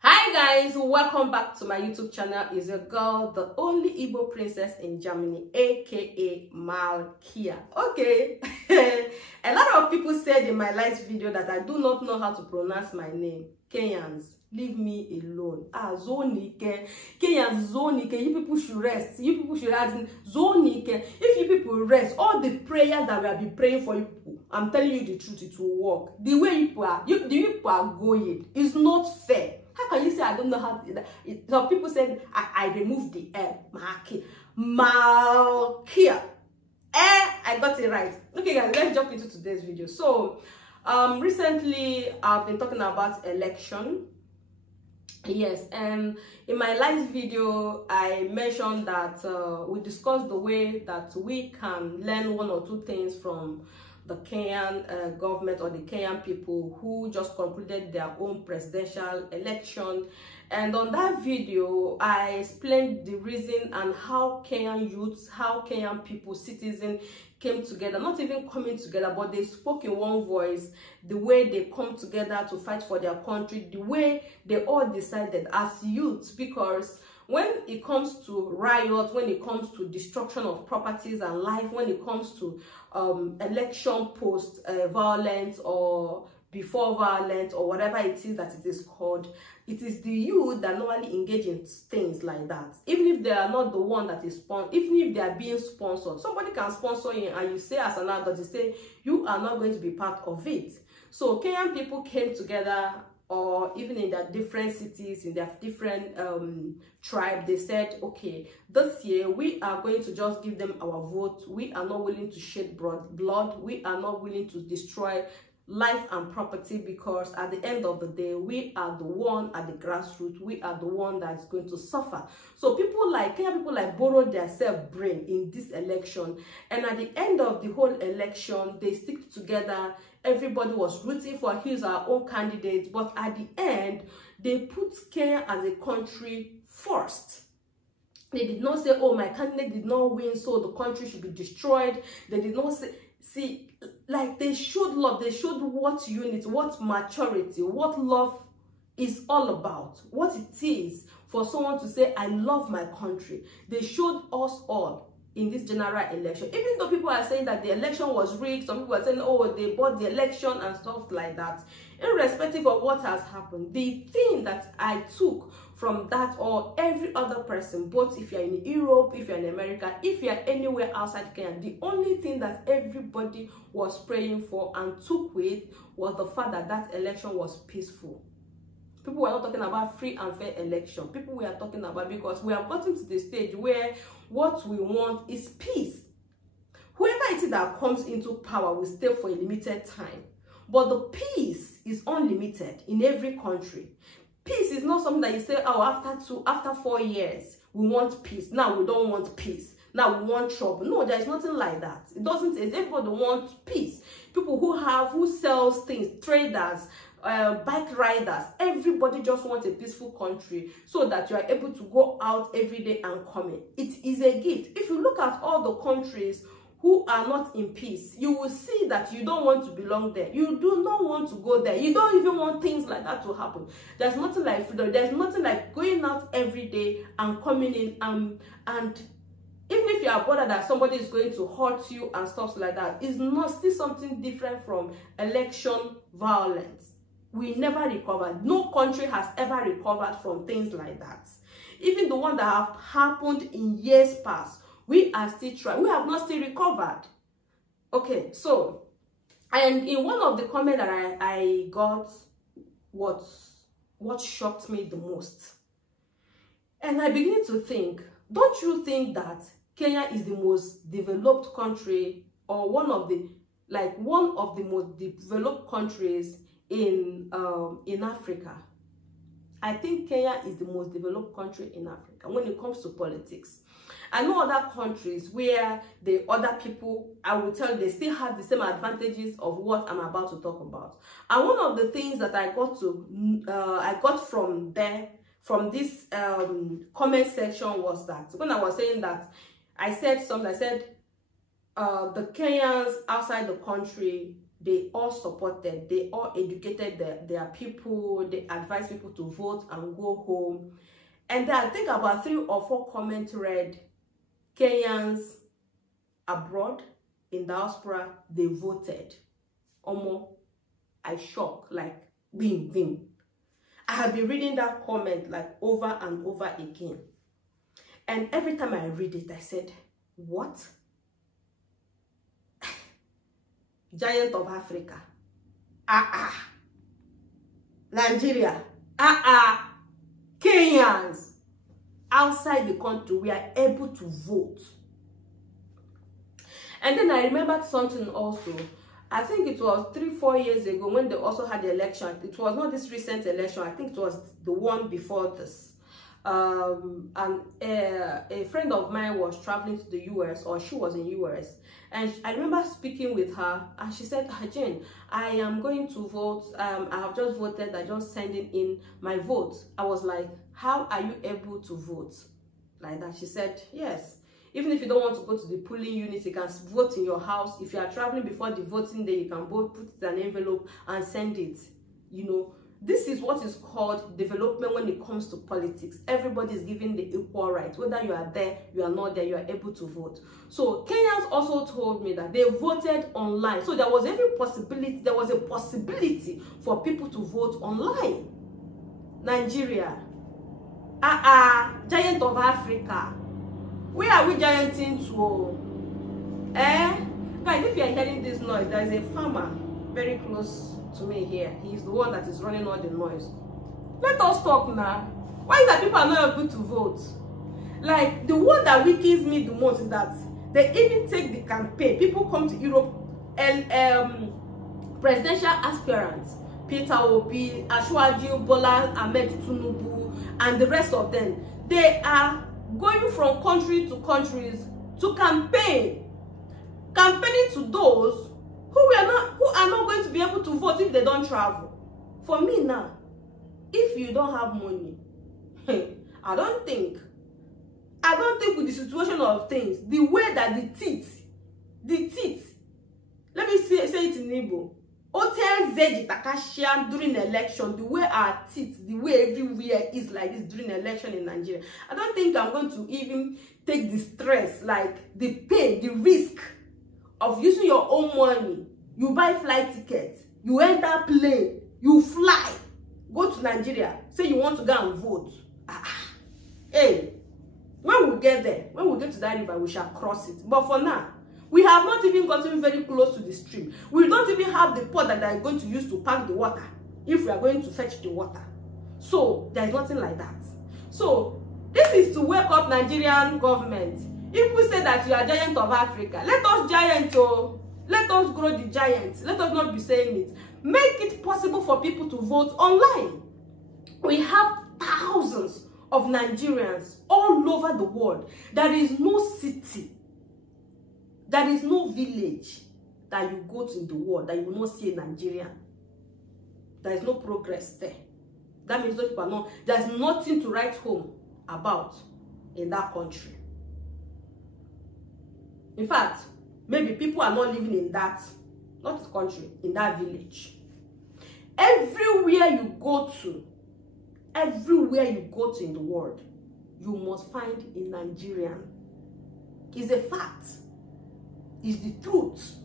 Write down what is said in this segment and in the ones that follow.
Hi guys, welcome back to my YouTube channel. It's your girl, the only Igbo princess in Germany, aka Malkia. Okay, a lot of people said in my last video that I do not know how to pronounce my name. Kenyans, leave me alone. Zonike. Kenyans, Zonike. You people should rest. You people should ask Zonike. If you people rest, all the prayers that we have been praying for you people, I'm telling you the truth, it will work. The way you people are going is not fair. How can you say I don't know how to? Some people said I removed the L. Malkia. I got it right. Okay, guys, let's jump into today's video. So, recently I've been talking about election. Yes, and in my last video I mentioned that we discussed the way that we can learn one or two things from the Kenyan government or the Kenyan people who just concluded their own presidential election. And on that video, I explained the reason and how Kenyan youths, how Kenyan people, citizens came together, not even coming together, but they spoke in one voice, the way they come together to fight for their country, the way they all decided as youths, because when it comes to riots, when it comes to destruction of properties and life, when it comes to election post violence or before violence or whatever it is that it is called, it is the youth that normally engage in things like that. Even if they are not the one that is sponsored, even if they are being sponsored, somebody can sponsor you and you say as an adult, you say you are not going to be part of it. So Kenyan people came together, or even in their different cities, in their different tribe, they said, okay, this year we are going to just give them our vote. We are not willing to shed blood. We are not willing to destroy life and property, because at the end of the day, we are the one at the grassroots. We are the one that is going to suffer. So people like Kenya, people like borrowed their self-brain in this election, and at the end of the whole election, they stick together. Everybody was rooting for his or her own candidate, but at the end, they put Kenya as a country first. They did not say, oh, my candidate did not win, so the country should be destroyed. They did not say, see, like they showed love, they showed what unity, what maturity, what love is all about, what it is for someone to say, I love my country. They showed us all in this general election. Even though people are saying that the election was rigged, some people are saying, oh, they bought the election and stuff like that. Irrespective of what has happened, the thing that I took from that, or every other person, both if you're in Europe, if you're in America, if you're anywhere outside Kenya, the only thing that everybody was praying for and took with was the fact that that election was peaceful. People were not talking about free and fair election. People were talking about, because we have gotten to the stage where what we want is peace. Whoever it is that comes into power will stay for a limited time. But the peace is unlimited in every country. Peace is not something that you say, oh, after 4 years, we want peace. Now we don't want peace. Now we want trouble. No, there's nothing like that. It doesn't. Everybody wants peace. People who sells things, traders, bike riders, everybody just wants a peaceful country so that you are able to go out every day and come in. It is a gift. If you look at all the countries who are not in peace, you will see that you don't want to belong there. You do not want to go there. You don't even want things like that to happen. There's nothing like freedom. There's nothing like going out every day and coming in and even if you are bothered that somebody is going to hurt you and stuff like that, it's not still something different from election violence. We never recovered. No country has ever recovered from things like that. Even the one that have happened in years past, we are still trying. We have not still recovered. Okay, so, and in one of the comments that I got, what shocked me the most, and I begin to think, don't you think that Kenya is the most developed country, or one of the most developed countries in Africa? I think Kenya is the most developed country in Africa when it comes to politics. I know other countries where the other people, I will tell you, they still have the same advantages of what I'm about to talk about. And one of the things that I got from this comment section was that when I was saying that, I said something. I said the Kenyans outside the country they all supported, they all educated their people, they advised people to vote and go home. And then I think about 3 or 4 comments read, Kenyans abroad, in diaspora, they voted. Omo, I shocked, like, bing, bing. I have been reading that comment like over and over again. And every time I read it, I said, what? Giant of Africa. Nigeria. Kenyans. Outside the country, we are able to vote. And then I remembered something also. I think it was 3-4 years ago when they also had the election. It was not this recent election. I think it was the one before this. And a friend of mine was traveling to the US, or she was in US. And I remember speaking with her, and she said, Jane, I am going to vote. I have just voted. I just sending in my vote. I was like, how are you able to vote? Like that. She said, yes. Even if you don't want to go to the polling unit, you can vote in your house. If you are traveling before the voting day, you can vote, put it in an envelope and send it. You know, this is what is called development when it comes to politics. Everybody is given the equal right. Whether you are there, you are not there, you are able to vote. So Kenyans also told me that they voted online. So there was every possibility, there was a possibility for people to vote online. Nigeria. Giant of Africa. Where are we gianting to? Guys, if you are hearing this noise, there is a farmer very close to me here. He's the one that is running all the noise. Let us talk now. Why is that people are not able to vote? Like, the one that weakens me the most is that they even take the campaign. People come to Europe and presidential aspirants, Peter Obi, Ashwaji, Bola, Ahmed Tinubu, and the rest of them, they are going from country to countries to campaigning to those who are not going to be able to vote if they don't travel. For me now, if you don't have money, I don't think with the situation of things, the way that the teeth, let me say it in Igbo, during election, the way our teeth, the way everywhere is like this during election in Nigeria, I don't think I'm going to even take the stress, like the pain, the risk of using your own money. You buy flight tickets, you enter plane, you fly, go to Nigeria, say you want to go and vote. Hey, when we get there, when we get to that river, we shall cross it. But for now, we have not even gotten very close to the stream. We don't even have the pot that they are going to use to pack the water if we are going to fetch the water. So there is nothing like that. So this is to wake up Nigerian government. If we say that you are giant of Africa, let us giant, let us grow the giant. Let us not be saying it. Make it possible for people to vote online. We have thousands of Nigerians all over the world. There is no city, there is no village that you go to in the world that you will not see a Nigerian. There is no progress there. That means those people are not, there's nothing to write home about in that country. In fact, maybe people are not living in that, not the country, in that village. Everywhere you go to in the world, you must find a Nigerian. It's a fact. It's the truth.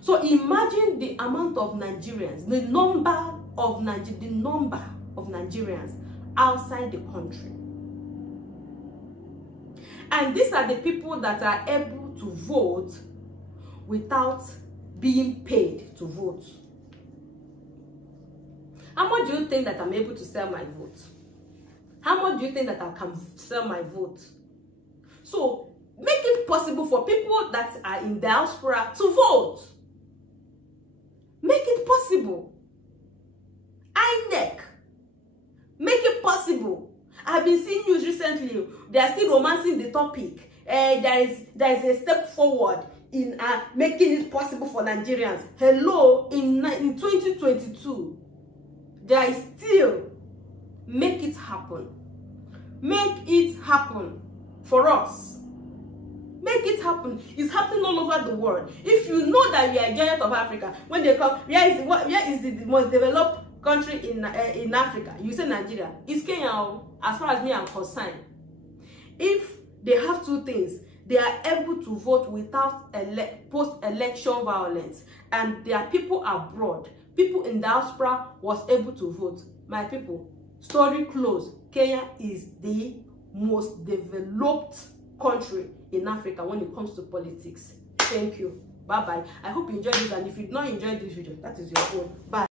So imagine the amount of Nigerians, the number of Nigerians outside the country. And these are the people that are able to vote without being paid to vote. How much do you think that I'm able to sell my vote? How much do you think that I can sell my vote? So make it possible for people that are in diaspora to vote. Make it possible. INEC. Make it possible. I've been seeing news recently. They are still romancing the topic. There is a step forward in making it possible for Nigerians. Hello, in 2022, there is still make it happen. Make it happen for us. Make it happen. It's happening all over the world. If you know that we are a giant of Africa, when they come, where is the most developed country in Africa? You say Nigeria. It's Kenya, as far as me I'm concerned. If they have two things, they are able to vote without post-election violence, and there are people abroad, people in diaspora was able to vote. My people, story closed. Kenya is the most developed country in Africa when it comes to politics. Thank you. Bye bye. I hope you enjoyed this, and if you did not enjoy this video, that is your own. Bye.